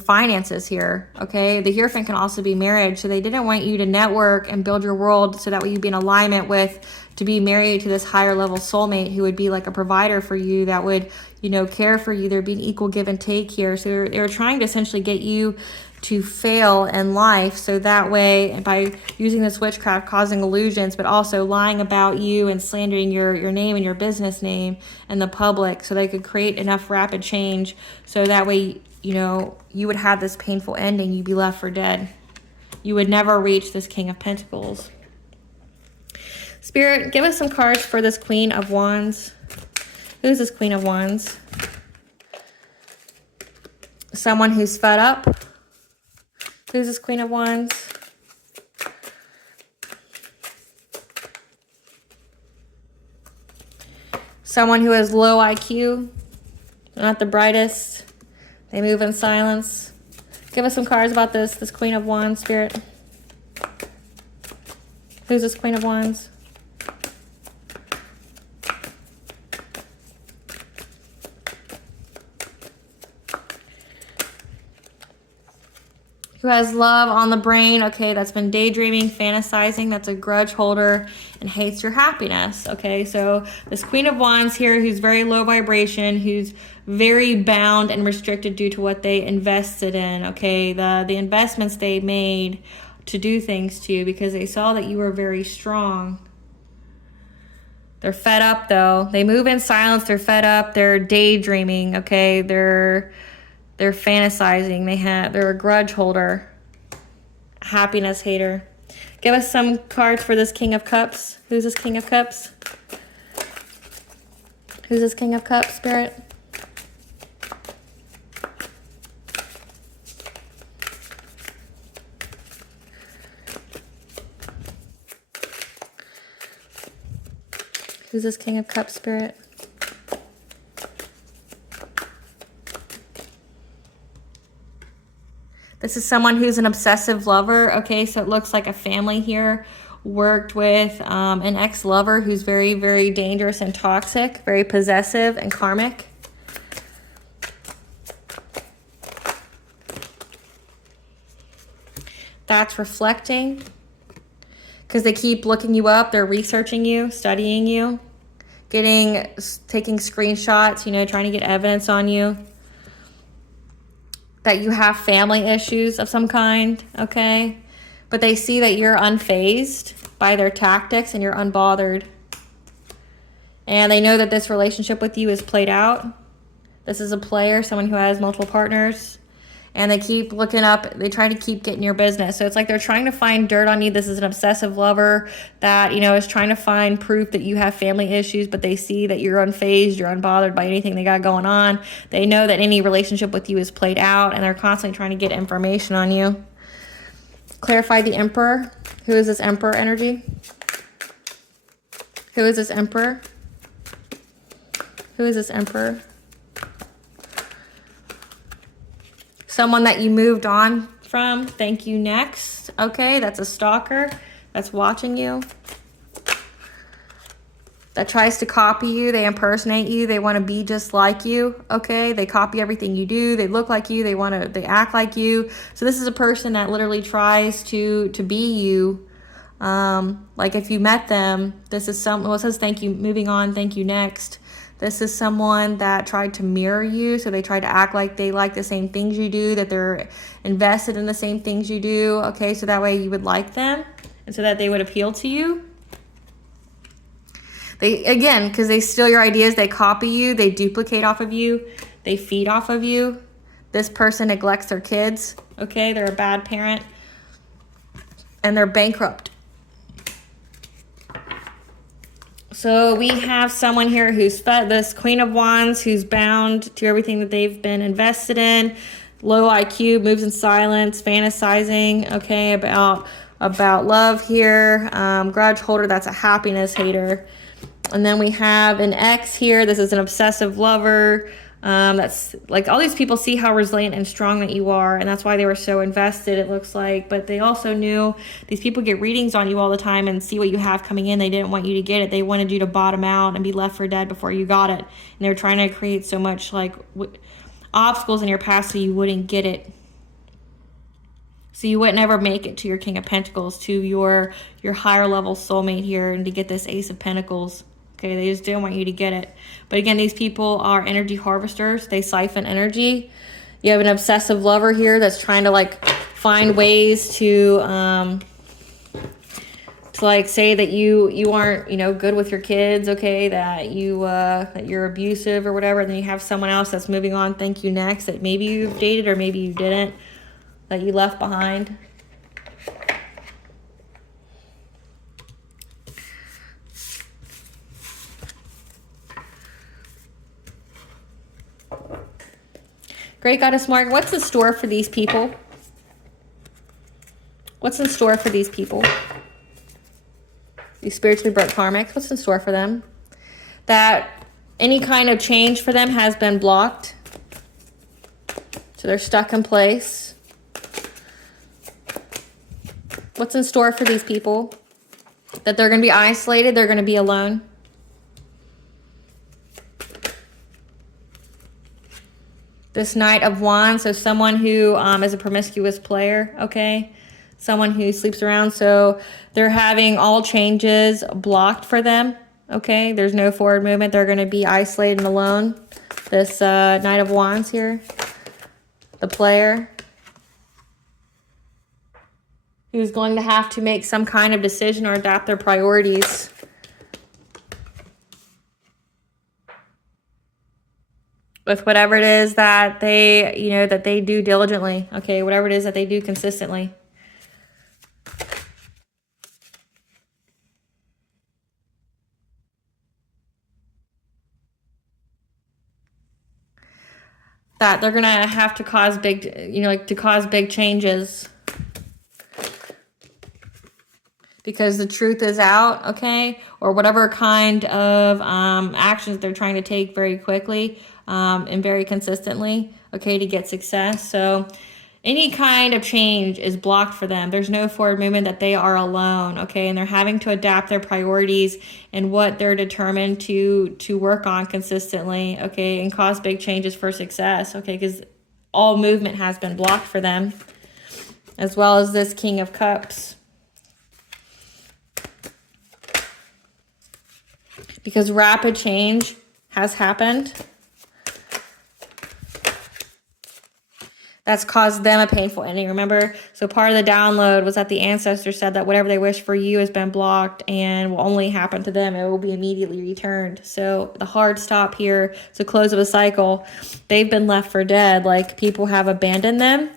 finances here, okay? The Hierophant can also be marriage, so they didn't want you to network and build your world so that way you'd be in alignment with, to be married to this higher level soulmate who would be like a provider for you, that would, you know, care for you. There'd be an equal give and take here. So they were trying to essentially get you to fail in life, so that way, by using this witchcraft, causing illusions, but also lying about you and slandering your name and your business name in the public, so they could create enough rapid change, so that way, you know, you would have this painful ending, you'd be left for dead. You would never reach this King of Pentacles. Spirit, give us some cards for this Queen of Wands. Who's this Queen of Wands? Someone who's fed up. Who's this Queen of Wands? Someone who has low IQ. Not the brightest. They move in silence. Give us some cards about this Queen of Wands, Spirit. Who's this Queen of Wands? Who has love on the brain, okay, that's been daydreaming, fantasizing, that's a grudge holder, and hates your happiness, okay? So this Queen of Wands here, who's very low vibration, who's very bound and restricted due to what they invested in, okay? The investments they made to do things to you because they saw that you were very strong. They're fed up, though. They move in silence, they're fed up, they're daydreaming, okay? They're fantasizing. They're a grudge holder, happiness hater. Give us some cards for this King of Cups. Who's this King of Cups? Who's this King of Cups, Spirit? Who's this King of Cups, Spirit? This is someone who's an obsessive lover, okay? So it looks like a family here worked with an ex-lover who's very, very dangerous and toxic, very possessive and karmic. That's reflecting because they keep looking you up. They're researching you, studying you, taking screenshots, you know, trying to get evidence on you. That you have family issues of some kind, okay? But they see that you're unfazed by their tactics and you're unbothered. And they know that this relationship with you is played out. This is a player, someone who has multiple partners. And they keep looking up, they try to keep getting your business. So it's like they're trying to find dirt on you. This is an obsessive lover that, you know, is trying to find proof that you have family issues, but they see that you're unfazed, you're unbothered by anything they got going on. They know that any relationship with you is played out, and they're constantly trying to get information on you. Clarify the Emperor. Who is this Emperor energy? Who is this Emperor? Who is this Emperor? Someone that you moved on from. Thank you, next. Okay, that's a stalker that's watching you. That tries to copy you. They impersonate you. They want to be just like you. Okay, they copy everything you do. They look like you. They act like you. So this is a person that literally tries to be you. Like if you met them, this is well, it says thank you, moving on, thank you, next. This is someone that tried to mirror you. So they tried to act like they like the same things you do, that they're invested in the same things you do. Okay, so that way you would like them and so that they would appeal to you. Again, because they steal your ideas, they copy you, they duplicate off of you, they feed off of you. This person neglects their kids. Okay, they're a bad parent and they're bankrupt. So we have someone here who's this Queen of Wands who's bound to everything that they've been invested in. Low IQ, moves in silence, fantasizing, okay, about love here. Grudge holder, that's a happiness hater. And then we have an ex here. This is an obsessive lover. That's like all these people see how resilient and strong that you are, and that's why they were so invested, it looks like. But they also knew these people get readings on you all the time and see what you have coming in. They didn't want you to get it. They wanted you to bottom out and be left for dead before you got it. And they were trying to create so much like obstacles in your past so you wouldn't get it. So you wouldn't ever make it to your King of Pentacles, to your higher level soulmate here, and to get this Ace of Pentacles. Okay, they just didn't want you to get it. But again, these people are energy harvesters. They siphon energy. You have an obsessive lover here that's trying to like find ways to like say that you aren't, you know, good with your kids, okay, that you're abusive or whatever. And then you have someone else that's moving on, thank you, next, that maybe you've dated or maybe you didn't, that you left behind. Great Goddess Mark, what's in store for these people? What's in store for these people? These spiritually broke karmics, what's in store for them? That any kind of change for them has been blocked. So they're stuck in place. What's in store for these people? That they're going to be isolated, they're going to be alone. This Knight of Wands, so someone who is a promiscuous player, okay? Someone who sleeps around, so they're having all changes blocked for them, okay? There's no forward movement. They're going to be isolated and alone. This Knight of Wands here, the player, who's going to have to make some kind of decision or adapt their priorities. With whatever it is that they, you know, that they do diligently, okay? Whatever it is that they do consistently. That they're going to have to cause big, you know, like to cause big changes. Because the truth is out, okay? Or whatever kind of actions they're trying to take very quickly and very consistently, okay, to get success. So any kind of change is blocked for them. There's no forward movement, that they are alone, okay? And they're having to adapt their priorities and what they're determined to work on consistently, okay? And cause big changes for success, okay? Because all movement has been blocked for them. As well as this King of Cups. Because rapid change has happened. That's caused them a painful ending, remember? So part of the download was that the ancestors said that whatever they wish for you has been blocked and will only happen to them. It will be immediately returned. So the hard stop here is the close of a cycle. They've been left for dead. Like, people have abandoned them.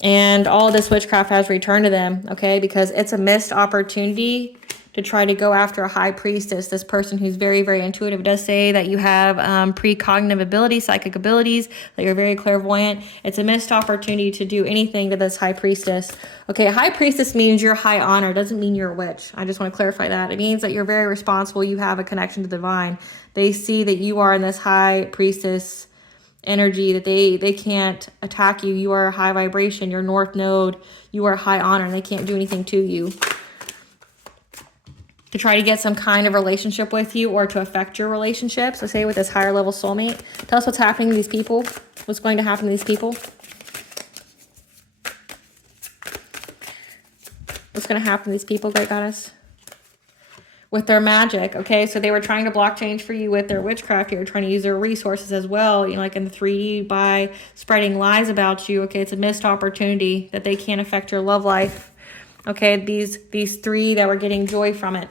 And all of this witchcraft has returned to them, okay? Because it's a missed opportunity to try to go after a high priestess, this person who's very, very intuitive. It does say that you have precognitive abilities, psychic abilities, that you're very clairvoyant. It's a missed opportunity to do anything to this high priestess. Okay, a high priestess means you're high honor. It doesn't mean you're a witch. I just want to clarify that. It means that you're very responsible. You have a connection to the divine. They see that you are in this high priestess energy, that they can't attack you. You are a high vibration. Your north node, you are high honor, and they can't do anything to you. To try to get some kind of relationship with you or to affect your relationships. So say with this higher level soulmate. Tell us what's happening to these people. What's going to happen to these people? What's going to happen to these people, Great Goddess? With their magic, okay? So they were trying to block change for you with their witchcraft here, trying to use their resources as well, you know, like in the 3D by spreading lies about you, okay? It's a missed opportunity that they can't affect your love life. Okay, these three that were getting joy from it.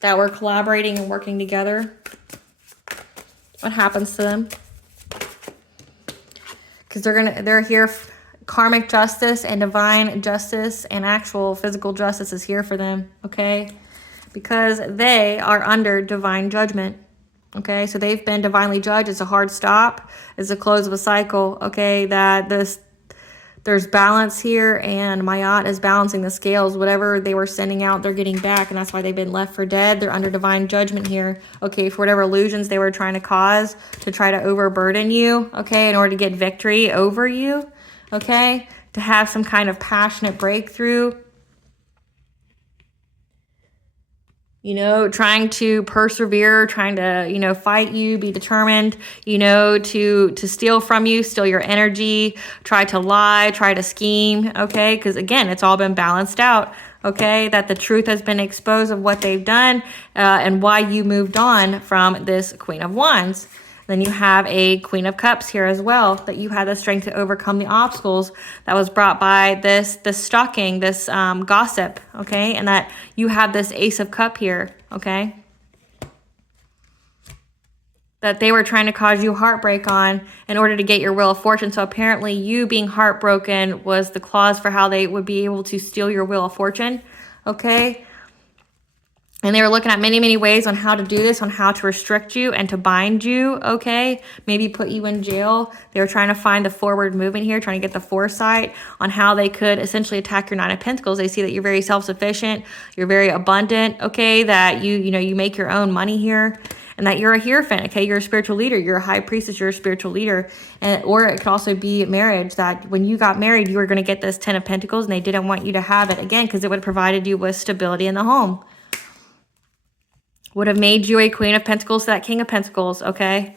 That were collaborating and working together. What happens to them? Because they're here, karmic justice and divine justice and actual physical justice is here for them, okay? Because they are under divine judgment. Okay, so they've been divinely judged. It's a hard stop. It's a close of a cycle. Okay, that there's balance here, and Mayat is balancing the scales. Whatever they were sending out, they're getting back, and that's why they've been left for dead. They're under divine judgment here. Okay, for whatever illusions they were trying to cause to try to overburden you. Okay, in order to get victory over you. Okay, to have some kind of passionate breakthrough. You know, trying to persevere, trying to, you know, fight you, be determined, you know, to steal from you, steal your energy, try to lie, try to scheme, okay? Because, again, it's all been balanced out, okay? That the truth has been exposed of what they've done and why you moved on from this Queen of Wands. Then you have a Queen of Cups here as well, that you had the strength to overcome the obstacles that was brought by this stalking, this gossip, okay? And that you have this Ace of Cup here, okay? That they were trying to cause you heartbreak on in order to get your Wheel of Fortune. So apparently you being heartbroken was the clause for how they would be able to steal your Wheel of Fortune, okay? And they were looking at many, many ways on how to do this, on how to restrict you and to bind you, okay? Maybe put you in jail. They were trying to find the forward movement here, trying to get the foresight on how they could essentially attack your Nine of Pentacles. They see that you're very self-sufficient, you're very abundant, okay? That you make your own money here, and that you're a Hierophant, okay? You're a spiritual leader. You're a high priestess. You're a spiritual leader. Or it could also be marriage, that when you got married, you were going to get this Ten of Pentacles, and they didn't want you to have it, again, because it would have provided you with stability in the home. Would have made you a Queen of Pentacles to that King of Pentacles, okay?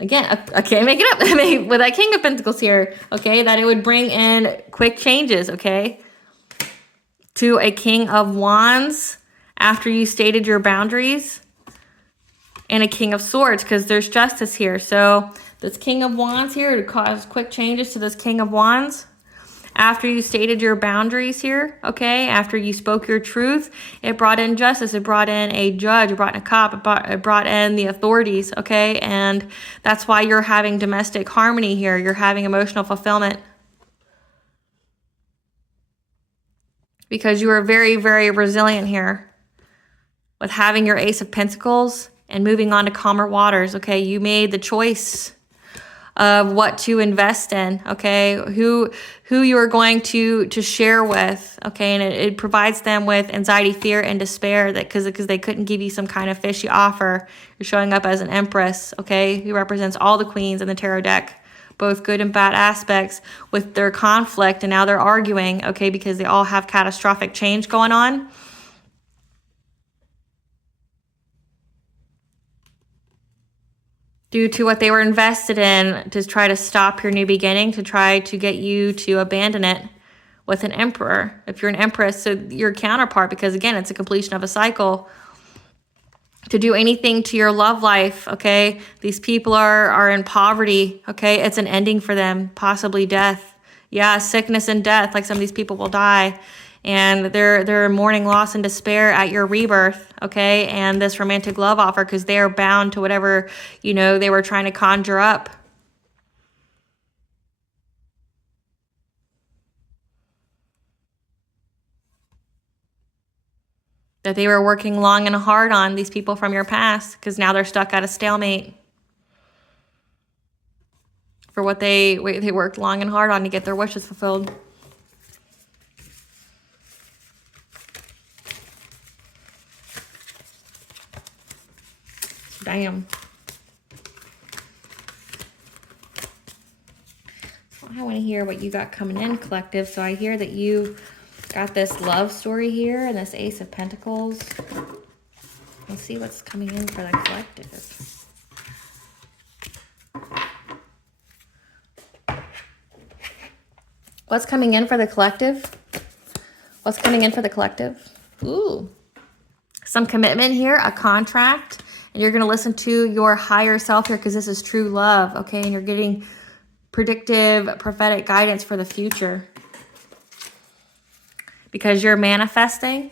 Again, I can't make it up. With that King of Pentacles here, okay? That it would bring in quick changes, okay? To a King of Wands after you stated your boundaries. And a King of Swords, because there's justice here. So this King of Wands here to cause quick changes to this King of Wands. After you stated your boundaries here, okay, after you spoke your truth, it brought in justice, it brought in a judge, it brought in a cop, it brought in the authorities, okay, and that's why you're having domestic harmony here. You're having emotional fulfillment. Because you are very, very resilient here with having your Ace of Pentacles and moving on to calmer waters, okay? You made the choice of what to invest in, okay? Who you are going to share with, okay? And it provides them with anxiety, fear, and despair, that because they couldn't give you some kind of fishy offer. You're showing up as an Empress, okay? Who represents all the queens in the tarot deck, both good and bad aspects with their conflict, and now they're arguing, okay? Because they all have catastrophic change going on. Due to what they were invested in to try to stop your new beginning, to try to get you to abandon it with an Emperor. If you're an Empress, so your counterpart, because again, it's a completion of a cycle. To do anything to your love life, okay? These people are in poverty, okay? It's an ending for them, possibly death. Yeah, sickness and death, like some of these people will die. And they're mourning loss and despair at your rebirth, okay? And this romantic love offer, because they are bound to whatever, they were trying to conjure up. That they were working long and hard on, these people from your past, because now they're stuck at a stalemate. For what they worked long and hard on to get their wishes fulfilled. Damn. I want to hear what you got coming in, collective. So I hear that you got this love story here and this Ace of Pentacles. Let's see what's coming in for the collective. What's coming in for the collective? What's coming in for the collective? Ooh. Some commitment here, a contract. And you're going to listen to your higher self here, because this is true love, okay? And you're getting predictive, prophetic guidance for the future. Because you're manifesting.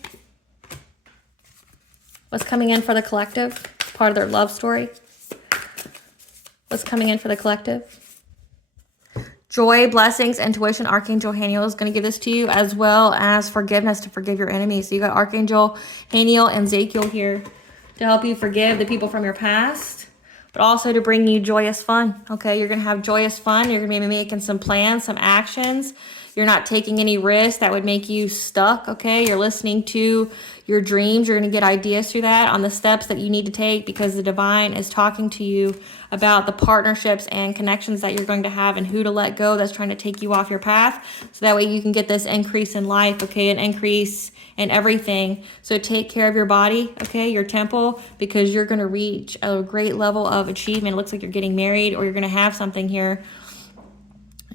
What's coming in for the collective? Part of their love story. What's coming in for the collective? Joy, blessings, intuition. Archangel Haniel is going to give this to you, as well as forgiveness, to forgive your enemies. So you got Archangel Haniel and Ezekiel here to help you forgive the people from your past, but also to bring you joyous fun, okay? You're going to have joyous fun. You're going to be making some plans, some actions. You're not taking any risks that would make you stuck, okay? You're listening to your dreams. You're going to get ideas through that on the steps that you need to take, because the divine is talking to you about the partnerships and connections that you're going to have and who to let go that's trying to take you off your path. So that way you can get this increase in life, okay? An increase in everything. So take care of your body, okay? Your temple, because you're going to reach a great level of achievement. It looks like you're getting married, or you're going to have something here.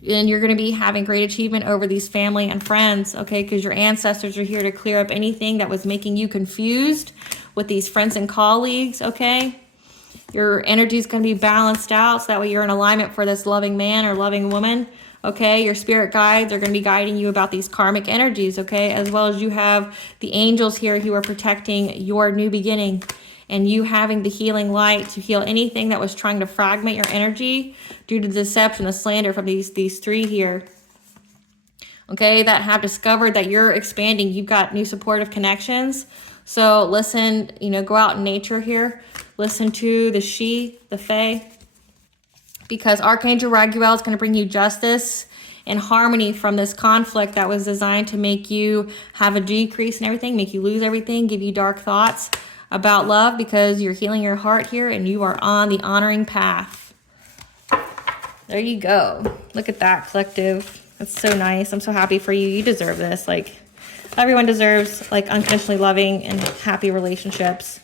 And you're going to be having great achievement over these family and friends, okay? Because your ancestors are here to clear up anything that was making you confused with these friends and colleagues, okay? Your energy is going to be balanced out, so that way you're in alignment for this loving man or loving woman, okay? Your spirit guides are going to be guiding you about these karmic energies, okay? As well as you have the angels here who are protecting your new beginning. And you having the healing light to heal anything that was trying to fragment your energy due to the deception, the slander from these three here. Okay, that have discovered that you're expanding. You've got new supportive connections. So listen, you know, go out in nature here. Listen to the she, the fae, because Archangel Raguel is going to bring you justice and harmony from this conflict that was designed to make you have a decrease in everything, make you lose everything, give you dark thoughts about love, because you're healing your heart here and you are on the honoring path. There you go. Look at that, collective. That's so nice. I'm so happy for you. You deserve this. Like, everyone deserves like unconditionally loving and happy relationships.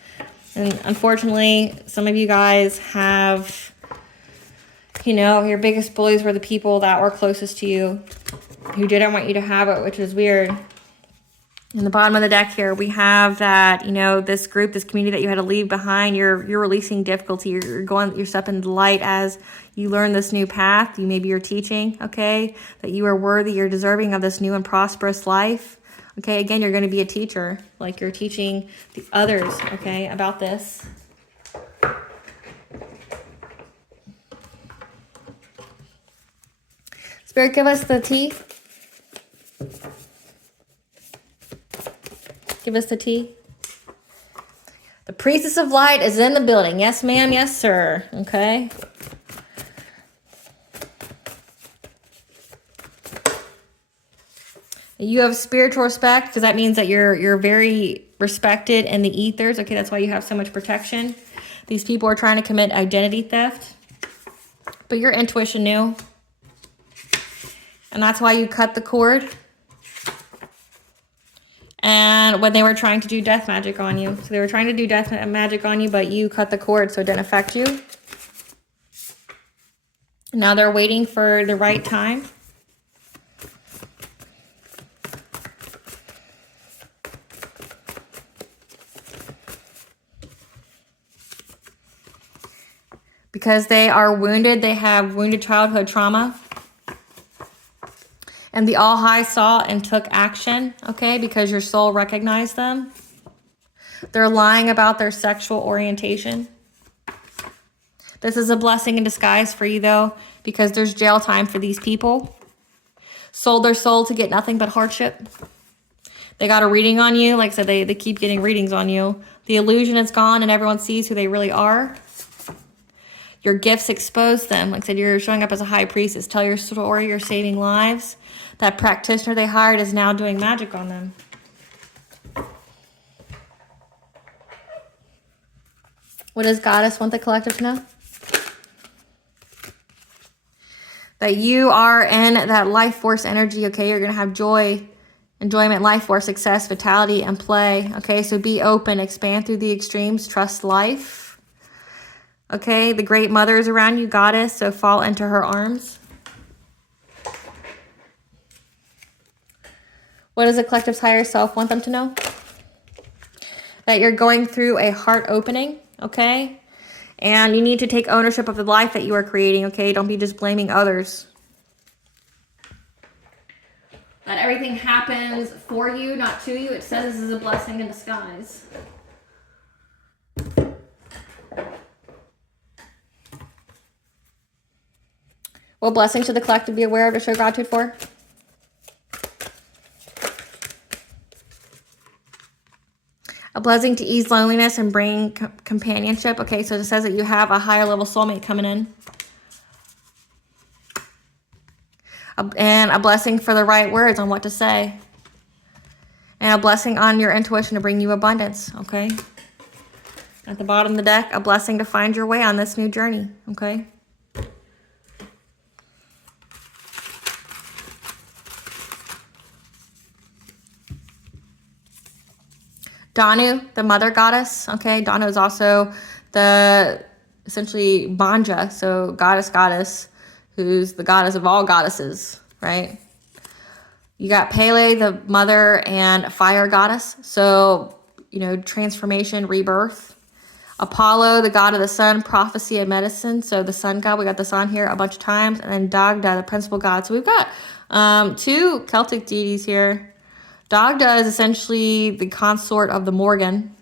And unfortunately, some of you guys have, you know, your biggest bullies were the people that were closest to you who didn't want you to have it, which is weird. In the bottom of the deck here, we have that, you know, this group, this community that you had to leave behind, you're releasing difficulty. You're stepping into the light as you learn this new path. Maybe you're teaching, okay, that you are worthy, you're deserving of this new and prosperous life. Okay, again, you're going to be a teacher, like you're teaching the others, okay, about this. Spirit, give us the tea. Give us the tea. The Priestess of Light is in the building. Yes, ma'am. Yes, sir. Okay. You have spiritual respect, because that means that you're very respected in the ethers. Okay, that's why you have so much protection. These people are trying to commit identity theft, but your intuition knew. And that's why you cut the cord. And when they were trying to do death magic on you. So they were trying to do death magic on you, but you cut the cord so it didn't affect you. Now they're waiting for the right time. Because they are wounded, they have wounded childhood trauma. And the All High saw and took action, okay, because your soul recognized them. They're lying about their sexual orientation. This is a blessing in disguise for you, though, because there's jail time for these people. Sold their soul to get nothing but hardship. They got a reading on you. Like I said, they keep getting readings on you. The illusion is gone and everyone sees who they really are. Your gifts expose them. Like I said, you're showing up as a high priestess. Tell your story, you're saving lives. That practitioner they hired is now doing magic on them. What does Goddess want the collective to know? That you are in that life force energy, okay? You're going to have joy, enjoyment, life force, success, vitality, and play, okay? So be open, expand through the extremes, trust life, okay? The great mother is around you, Goddess, so fall into her arms. What does the collective's higher self want them to know? That you're going through a heart opening, okay? And you need to take ownership of the life that you are creating, okay? Don't be just blaming others. That everything happens for you, not to you. It says this is a blessing in disguise. What blessing should the collective be aware of to show gratitude for? A blessing to ease loneliness and bring companionship. Okay, so it says that you have a higher level soulmate coming in. And a blessing for the right words on what to say. And a blessing on your intuition to bring you abundance, okay? At the bottom of the deck, a blessing to find your way on this new journey, okay? Danu, the mother goddess, okay? Danu is also the, essentially, Banja, so goddess, who's the goddess of all goddesses, right? You got Pele, the mother and fire goddess, so, you know, transformation, rebirth. Apollo, the god of the sun, prophecy and medicine, so the sun god, we got the sun here a bunch of times, and then Dagda, the principal god. So we've got two Celtic deities here. Dagda is essentially the consort of the Morgan.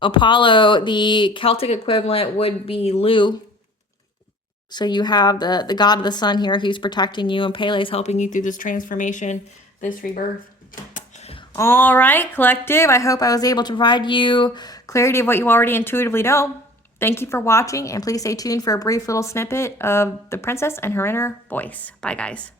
Apollo, the Celtic equivalent would be Lu. So you have the god of the sun here who's protecting you, and Pele is helping you through this transformation, this rebirth. All right, collective. I hope I was able to provide you clarity of what you already intuitively know. Thank you for watching, and please stay tuned for a brief little snippet of the princess and her inner voice. Bye, guys.